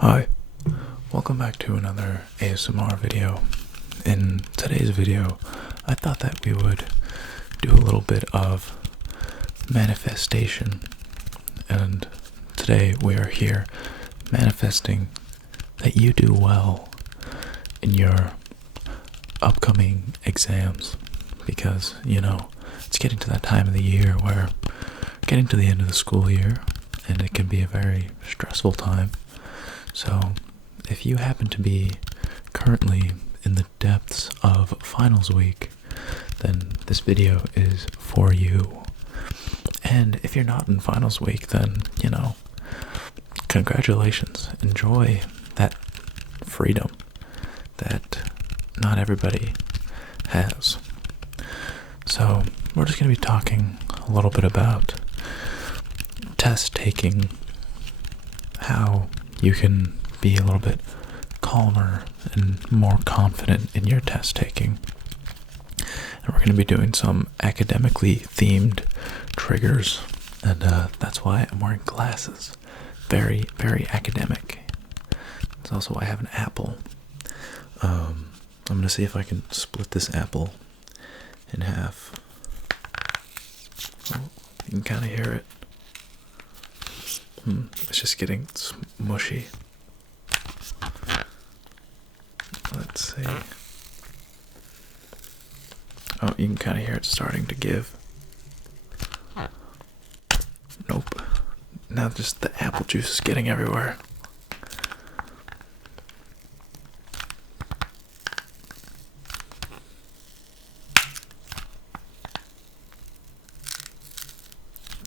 Hi, welcome back to another ASMR video. In today's video, I thought that we would do a little bit of manifestation, and today we are here manifesting that you do well in your upcoming exams, because, it's getting to that time of the year where getting to the end of the school year, and it can be a very stressful time. So, if you happen to be currently in the depths of finals week, then this video is for you. And if you're not in finals week, then, congratulations. Enjoy that freedom that not everybody has. So, we're just going to be talking a little bit about test taking, how you can be a little bit calmer and more confident in your test taking. And we're going to be doing some academically themed triggers, and that's why I'm wearing glasses. Very, very academic. It's also why I have an apple. I'm going to see if I can split this apple in half. Oh, you can kind of hear it. It's just getting mushy. Let's see. Oh, you can kind of hear it starting to give. Nope. Now just the apple juice is getting everywhere.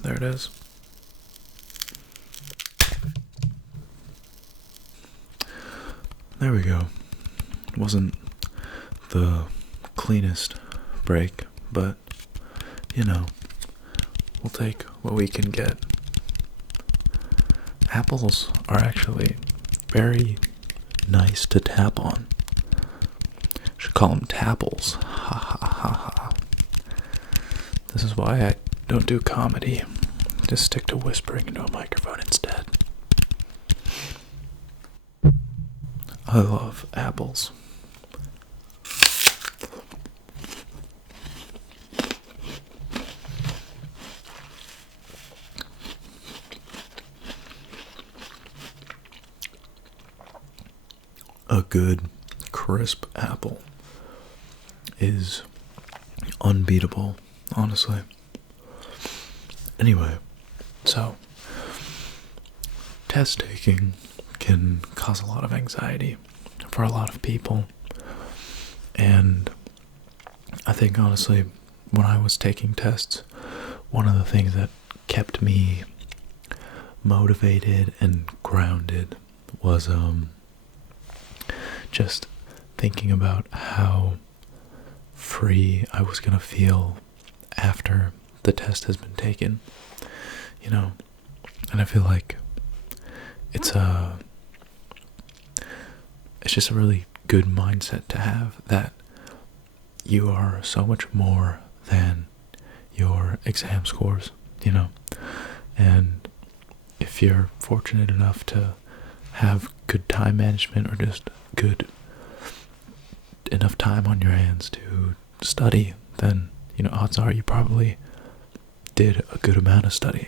There it is. There we go. It wasn't the cleanest break, but, we'll take what we can get. Apples are actually very nice to tap on. Should call them tapples. Ha ha ha ha. This is why I don't do comedy. Just stick to whispering into a microphone instead. I love apples. A good, crisp apple is unbeatable, honestly. Anyway, so test taking can cause a lot of anxiety for a lot of people, and I think honestly, when I was taking tests, one of the things that kept me motivated and grounded was just thinking about how free I was gonna feel after the test has been taken, and I feel like it's just a really good mindset to have, that you are so much more than your exam scores, and if you're fortunate enough to have good time management, or just good enough time on your hands to study, then, odds are you probably did a good amount of studying.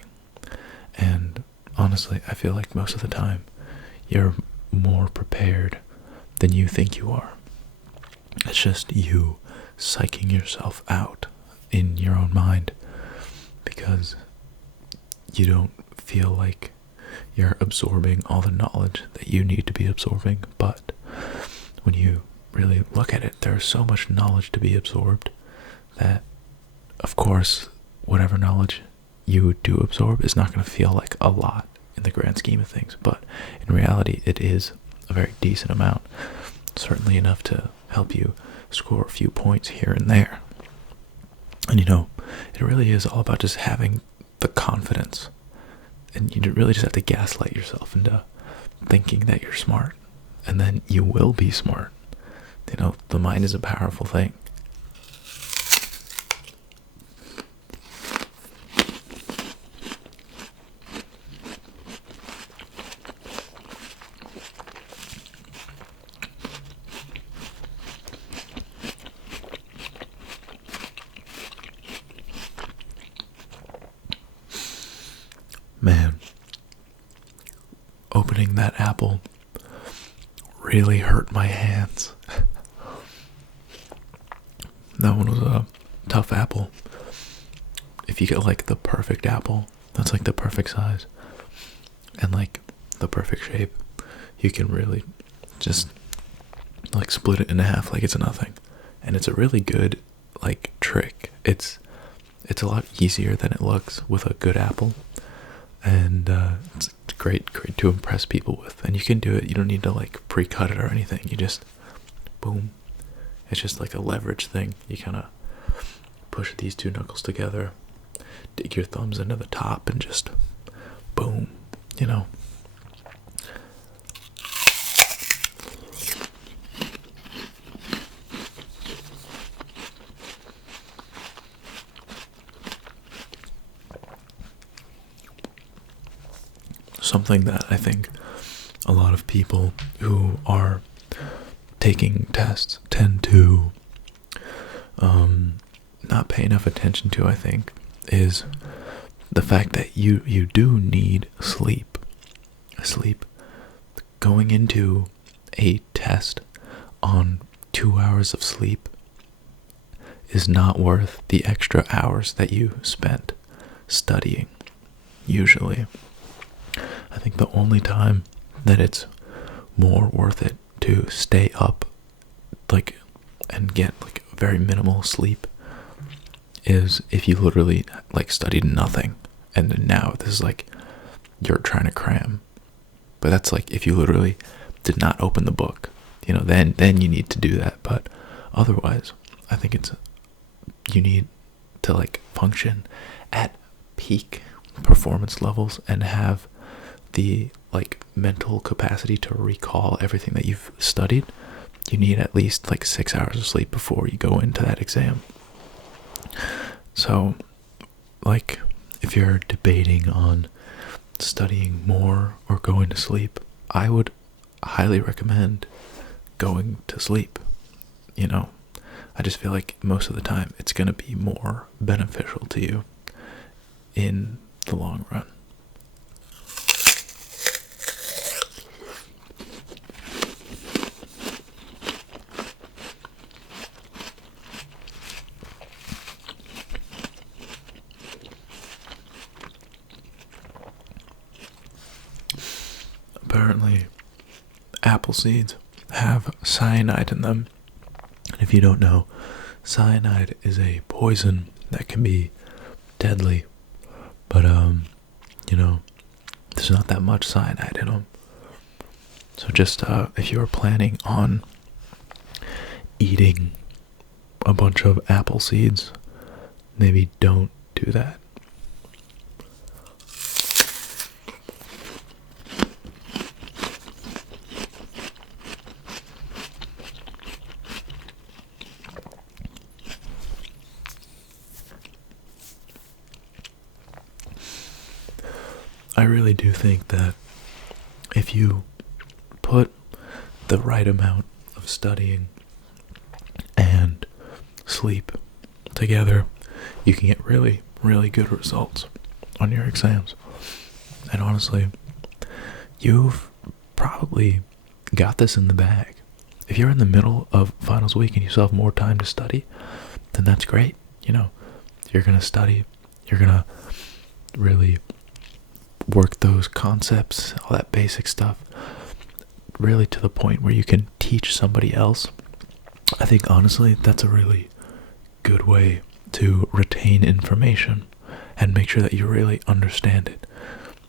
And honestly, I feel like most of the time you're more prepared than you think you are. It's just you psyching yourself out in your own mind because you don't feel like you're absorbing all the knowledge that you need to be absorbing. But when you really look at it, there's so much knowledge to be absorbed that, of course, whatever knowledge you do absorb is not going to feel like a lot in the grand scheme of things, but in reality it is a very decent amount, certainly enough to help you score a few points here and there. And it really is all about just having the confidence, and you really just have to gaslight yourself into thinking that you're smart, and then you will be smart. The mind is a powerful thing. man, opening that apple really hurt my hands. That one was a tough apple. If you get like the perfect apple, that's like the perfect size and like the perfect shape, you can really just like split it in half like it's nothing. And it's a really good like trick. It's a lot easier than it looks with a good apple, and it's great to impress people with. And you can do it, you don't need to like pre-cut it or anything, you just boom. It's just like a leverage thing. You kind of push these two knuckles together, dig your thumbs into the top, and just boom, you know. Something that I think a lot of people who are taking tests tend to not pay enough attention to, I think, is the fact that you do need sleep. Going into a test on 2 hours of sleep is not worth the extra hours that you spent studying, usually. I think the only time that it's more worth it to stay up like and get like very minimal sleep is if you literally like studied nothing and then now this is like you're trying to cram. But that's like if you literally did not open the book, you know, then you need to do that. But otherwise, I think you need to like function at peak performance levels and have the like mental capacity to recall everything that you've studied. You need at least like 6 hours of sleep before you go into that exam. So like if you're debating on studying more or going to sleep, I would highly recommend going to sleep. You know, I just feel like most of the time it's going to be more beneficial to you in the long run. Apparently, apple seeds have cyanide in them. And if you don't know, cyanide is a poison that can be deadly. But, you know, there's not that much cyanide in them. So just, if you're planning on eating a bunch of apple seeds, maybe don't do that. I really do think that if you put the right amount of studying and sleep together, you can get really, really good results on your exams. And honestly, you've probably got this in the bag. If you're in the middle of finals week and you still have more time to study, then that's great. You know, you're going to study, you're going to really work those concepts, all that basic stuff, really to the point where you can teach somebody else. I think honestly that's a really good way to retain information and make sure that you really understand it.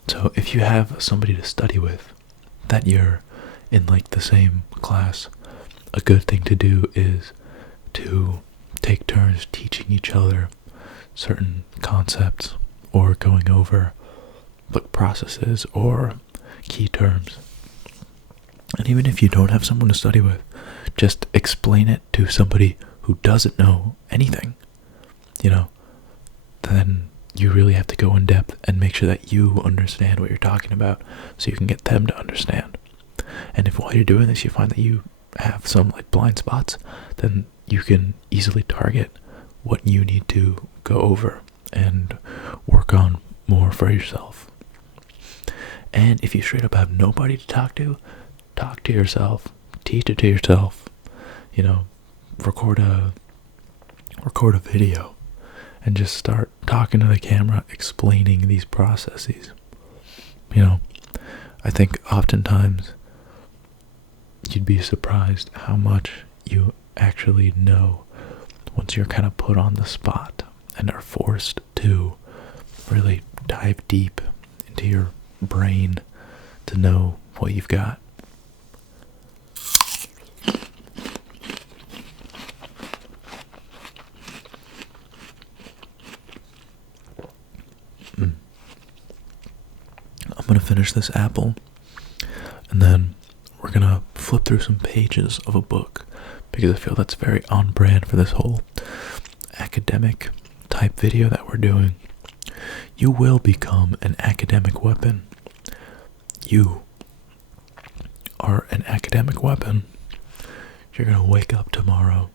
So if you have somebody to study with that you're in like the same class, a good thing to do is to take turns teaching each other certain concepts or going over like processes or key terms. And even if you don't have someone to study with, just explain it to somebody who doesn't know anything, you know, then you really have to go in depth and make sure that you understand what you're talking about so you can get them to understand. And if while you're doing this you find that you have some like blind spots, then you can easily target what you need to go over and work on more for yourself. And if you straight up have nobody to talk to yourself, teach it to yourself, you know, record a video and just start talking to the camera, explaining these processes. You know, I think oftentimes you'd be surprised how much you actually know once you're kind of put on the spot and are forced to really dive deep into your brain to know what you've got. I'm going to finish this apple, and then we're going to flip through some pages of a book, because I feel that's very on brand for this whole academic type video that we're doing. You will become an academic weapon. You are an academic weapon. You're going to wake up tomorrow,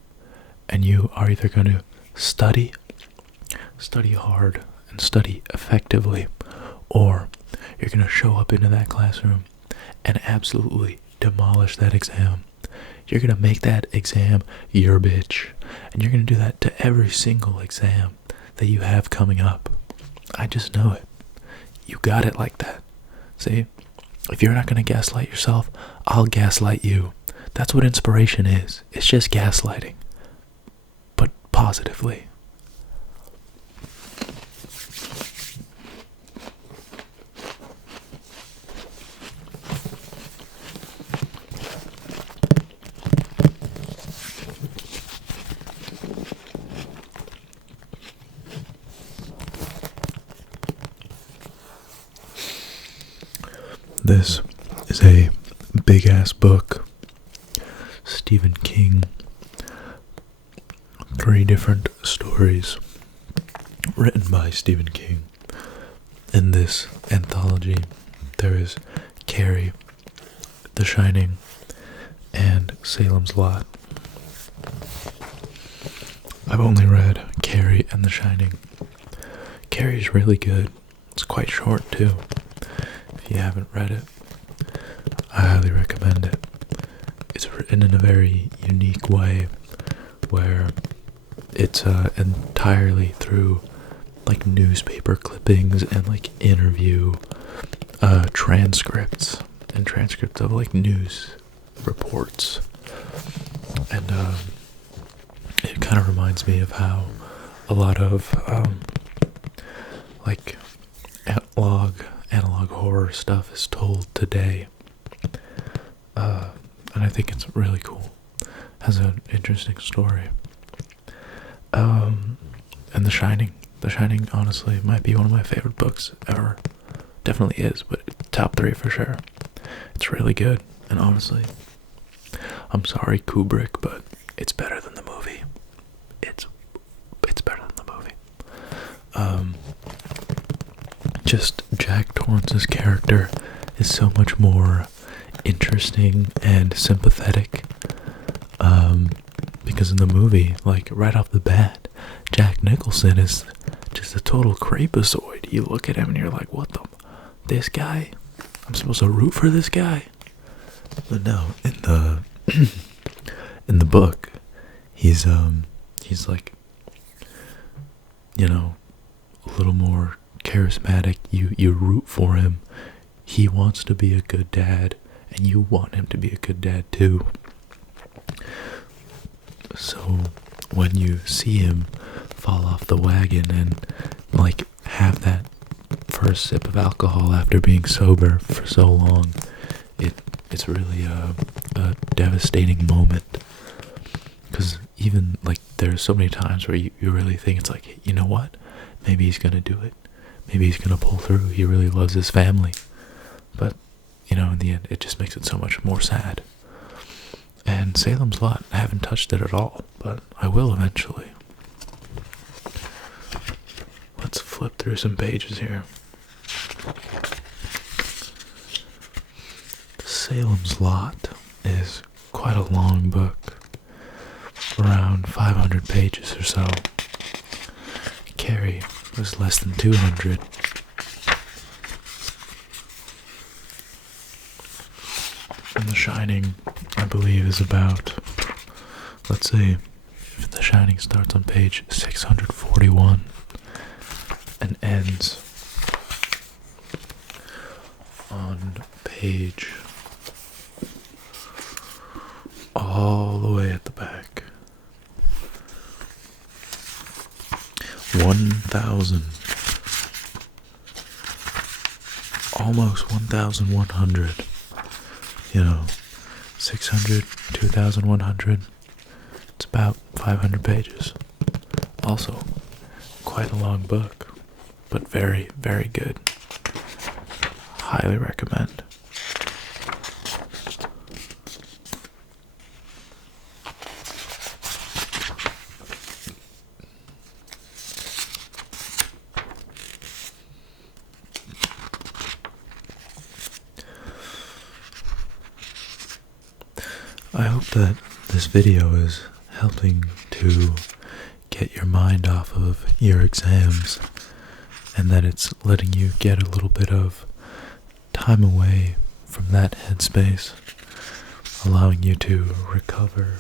and you are either going to study hard, and study effectively, or you're going to show up into that classroom and absolutely demolish that exam. You're going to make that exam your bitch, and you're going to do that to every single exam that you have coming up. I just know it. You got it like that. See? If you're not going to gaslight yourself, I'll gaslight you. That's what inspiration is. It's just gaslighting, but positively. This is a big-ass book. Stephen King. 3 different stories written by Stephen King. In this anthology, there is Carrie, The Shining, and Salem's Lot. I've only read Carrie and The Shining. Carrie's really good. It's quite short, too. If you haven't read it, I highly recommend it. It's written in a very unique way where it's entirely through like newspaper clippings and like interview transcripts of like news reports. And it kind of reminds me of how a lot of like analog horror stuff is told today. And I think it's really cool. Has an interesting story. And The Shining honestly might be one of my favorite books ever. Definitely is, but top 3 for sure. It's really good, and honestly, I'm sorry Kubrick, but it's better than the movie. It's better than the movie. Just Jack Torrance's character is so much more interesting and sympathetic. Because in the movie, like right off the bat, Jack Nicholson is just a total crapazoid. You look at him and you're like, what this guy? I'm supposed to root for this guy? But no, in the book, he's like, you know, a little more charismatic. You root for him. He wants to be a good dad, and you want him to be a good dad too. So when you see him fall off the wagon and like have that first sip of alcohol after being sober for so long, it's really a devastating moment. Because even like there's so many times where you really think it's like, you know what, maybe he's gonna do it, maybe he's gonna pull through, he really loves his family. But you know, in the end, it just makes it so much more sad. And Salem's Lot, I haven't touched it at all, but I will eventually. Let's flip through some pages here. Salem's Lot is quite a long book, around 500 pages or so. Carrie was less than 200. And The Shining, I believe, is about, let's see, if The Shining starts on page 641 and ends on page all the way at the back. 1,000, almost 1,100, 600, 2,100, it's about 500 pages. Also, quite a long book, but very, very good. Highly recommend. I hope that this video is helping to get your mind off of your exams, and that it's letting you get a little bit of time away from that headspace, allowing you to recover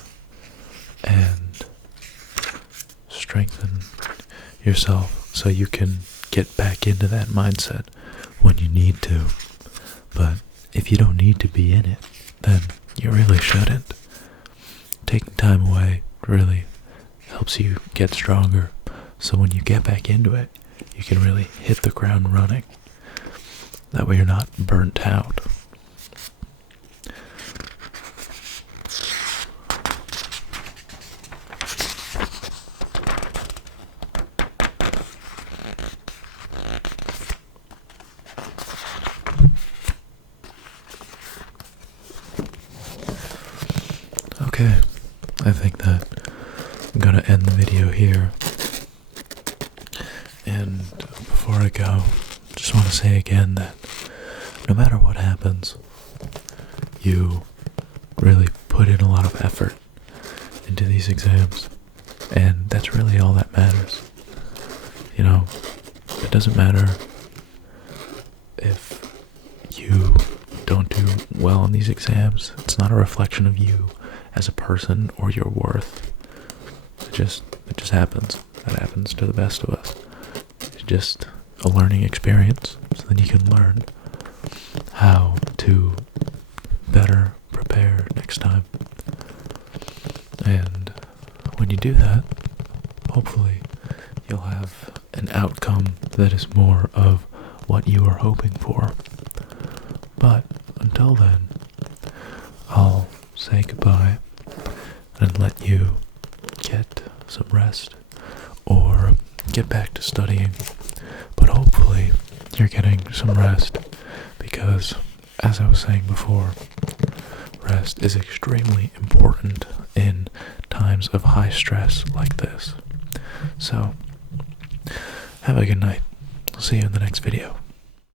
and strengthen yourself so you can get back into that mindset when you need to. But if you don't need to be in it, then you really shouldn't. Taking time away really helps you get stronger, so when you get back into it, you can really hit the ground running. That way you're not burnt out. Okay, I think that I'm gonna end the video here. And before I go, just want to say again that no matter what happens, you really put in a lot of effort into these exams, and that's really all that matters. It doesn't matter if you don't do well on these exams. It's not a reflection of you as a person or your worth. It just happens. That happens to the best of us. It's just a learning experience, so then you can learn how to better prepare next time. And when you do that, hopefully you'll have an outcome that is more of what you are hoping for. But until then, I'll say goodbye and let you get some rest or get back to studying. But hopefully you're getting some rest, because as I was saying before, rest is extremely important in times of high stress like this. So have a good night. I'll see you in the next video.